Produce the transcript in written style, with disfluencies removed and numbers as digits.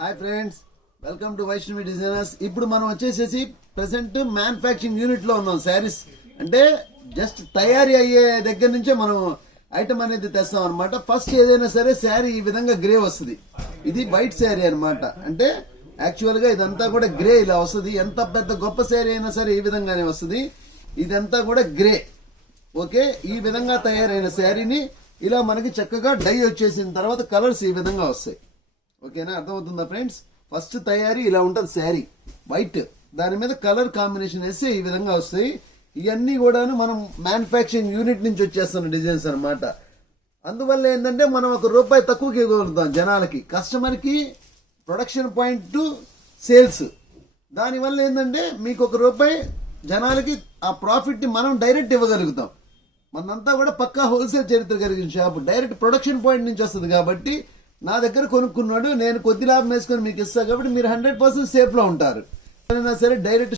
Hi friends, welcome to Vaishnavi designers. ఇప్పుడు మనం వచ్చేసేసి ప్రెసెంట్ మ్యానుఫ్యాక్చరింగ్ యూనిట్ లో ఉన్నాం. శారీస్ అంటే జస్ట్ తయారీ అయ్యే దగ్గర నుంచే మనం ఐటమ్ అనేది తెస్తాం అనమాట. ఫస్ట్ ఏదైనా సరే శారీ ఈ విధంగా గ్రే వస్తుంది. ఇది వైట్ శారీ అనమాట. అంటే యాక్చువల్ గా ఇదంతా కూడా గ్రే ఇలా వస్తుంది. ఎంత పెద్ద గొప్ప శారీ అయినా సరే ఈ విధంగానే వస్తుంది. ఇదంతా కూడా గ్రే. ఓకే, ఈ విధంగా తయారైన శారీని ఇలా మనకి చక్కగా డై వచ్చేసిన తర్వాత కలర్స్ ఈ విధంగా వస్తాయి. ఓకేనా, అర్థమవుతుందా ఫ్రెండ్స్? ఫస్ట్ తయారీ ఇలా ఉంటుంది. శారీ వైట్, దాని మీద కలర్ కాంబినేషన్ వేస్తే ఈ విధంగా వస్తాయి. ఇవన్నీ కూడాను మనం మ్యానుఫ్యాక్చరింగ్ యూనిట్ నుంచి వచ్చేస్తున్న డిజైన్స్ అనమాట. అందువల్ల ఏంటంటే మనం ₹1 తక్కువకి ఇవ్వగలుగుతాం జనాలకి. కస్టమర్ కి ప్రొడక్షన్ పాయింట్ టు సేల్స్. దానివల్ల ఏంటంటే మీకు ₹1 జనాలకి ఆ ప్రాఫిట్ ని మనం డైరెక్ట్ ఇవ్వగలుగుతాం. మనంతా కూడా పక్కా హోల్సేల్ చరిత్ర కలిగిన షాప్. డైరెక్ట్ ప్రొడక్షన్ పాయింట్ నుంచి వస్తుంది కాబట్టి నా దగ్గర కొనుక్కున్నాడు, నేను కొద్ది లాభం వేసుకొని మీకు ఇస్తాను కాబట్టి మీరు 100% సేఫ్ లో ఉంటారు. సరే, డైరెక్ట్